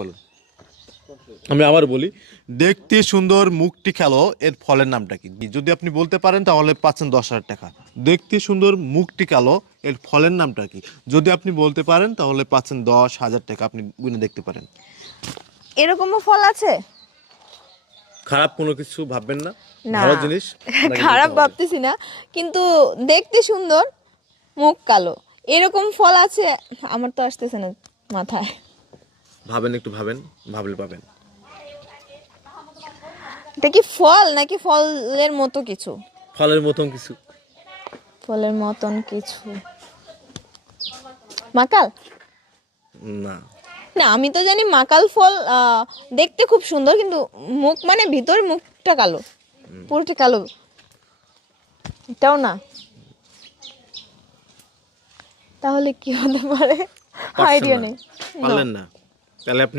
বলো। আমি আবার বলি, দেখতে সুন্দর মুখটি কালো এর ফলের নামটা কি? যদি আপনি বলতে পারেন তাহলে পাচ্ছেন 10,000 টাকা। দেখতে সুন্দর মুখটি কালো এর ফলের নামটা কি? যদি আপনি বলতে পারেন তাহলে পাচ্ছেন 10,000 টাকা। আপনি গুনে দেখতে পারেন। এরকমও ফল আছে? খারাপ কোনো কিছু ভাববেন না, না ভালো জিনিস আপনাকে খারাপ বলতে হবে। ভাবতেছি না, কিন্তু দেখতে সুন্দর, মুখ কালো, এরকম ফল আছে? আমার তো আসতেছে না মাথায়। ভাবেন, একটু ভাবেন, ভাবলে পাবেন। এটা কি ফল নাকি ফলের মতো কিছু? ফলের মতন কিছু। ফলের মতন কিছু, মাকাল? না। না, আমি তো জানি মাকাল ফল দেখতে খুব সুন্দর, কিন্তু মুখ মানে ভিতরে মুখটা কালো, পুরোটি কালো, এটাও না। তাহলে কি হতে পারে? পারছেন আইডিয়া না, নেই। পারলেন না, তাহলে আপনি